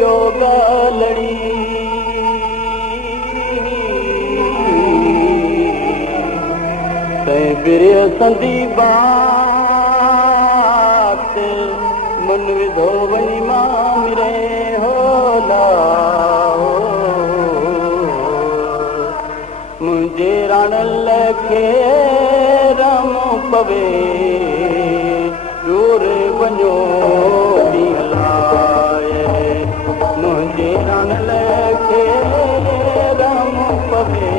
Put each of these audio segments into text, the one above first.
रोगालड़ी तैं बिरे संदी बात मन विधो वनी मामरे होला मुझे रणल के रम पवे दूर वञो ॾींहं लाए मुझे रणल के रम पवे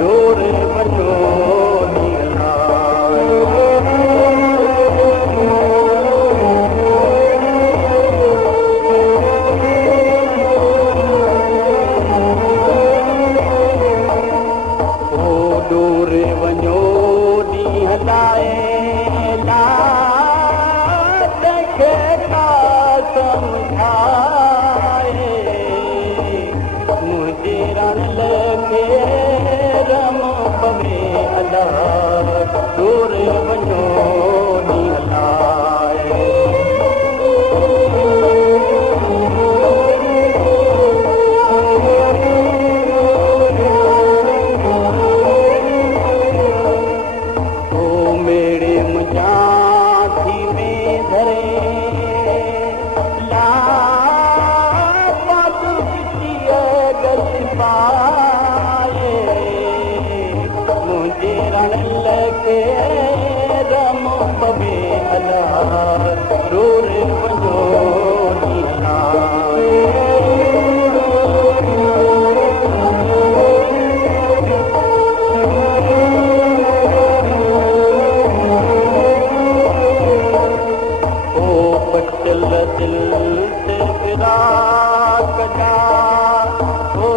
दूर वञो ॾींहं लाए दूर वञो ॾींहं लाए तंहिंखे का सम्झाए मुंहिंजे रणल खे रम पवे अला दूर वञो ॾींहं लाए मुझे रणल के रम पवे अला दूर वञो ॾींहं लाए ओ पटल दिल से फिराक जा ओ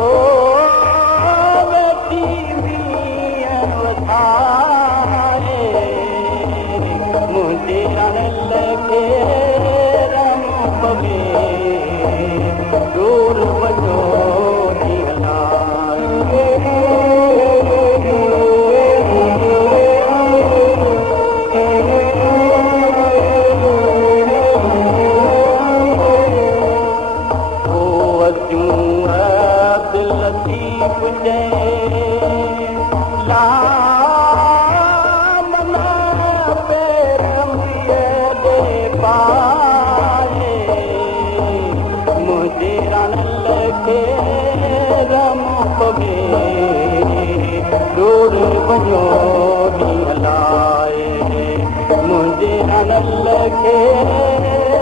मुझे रणल के रम पवे दूर वञो ॾींहं लाए ओ अजूं अब्दुल लतीफ़ मुझे रणल के रम पवे दूर वञो ॾींहं लाए मुंहिंजे रणल के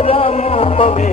रम पवे